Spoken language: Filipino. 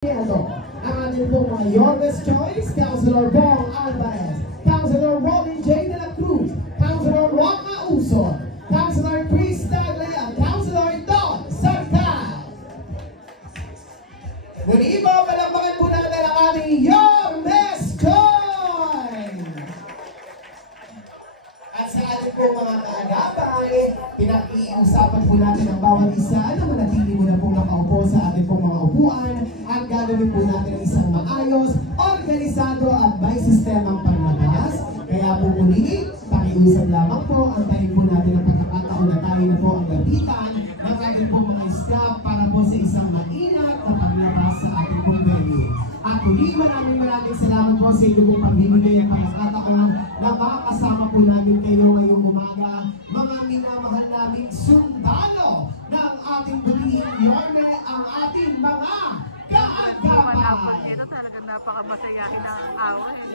Ang ating pong mga Youngest Choice, Councilor Bong Alvarez, Councilor Robin J. De La Cruz, Councilor Roma Uson, Councilor Chris Taglea, Councilor Don Sartal. Muli po, palakpakan po natin ang ating Youngest Choice! At sa ating pong mga kaagapay, pinag-iusapan po natin ang bawat isa na manatili mo na pong nakaupo sa ating pong mga upuan at gagawin po natin ang isang maayos, organisado at may sistemang panlabas. Kaya po muli, pakiusap lamang po, antayin po natin ang pagkakataon na tayo na po ang lapitan ng ating pong mga staff para po sa isang maingat na paglabas sa ating pong venue. At muli, maraming salamat po sa inyong pong pagbibigay ng pagkakataon na makakasama po namin kayo ngayong umaga, mga minamahal naming sundalo ng ating butihing Yorme, ang ating mga kaagapay. Ito talaga napakamasayahin ang away.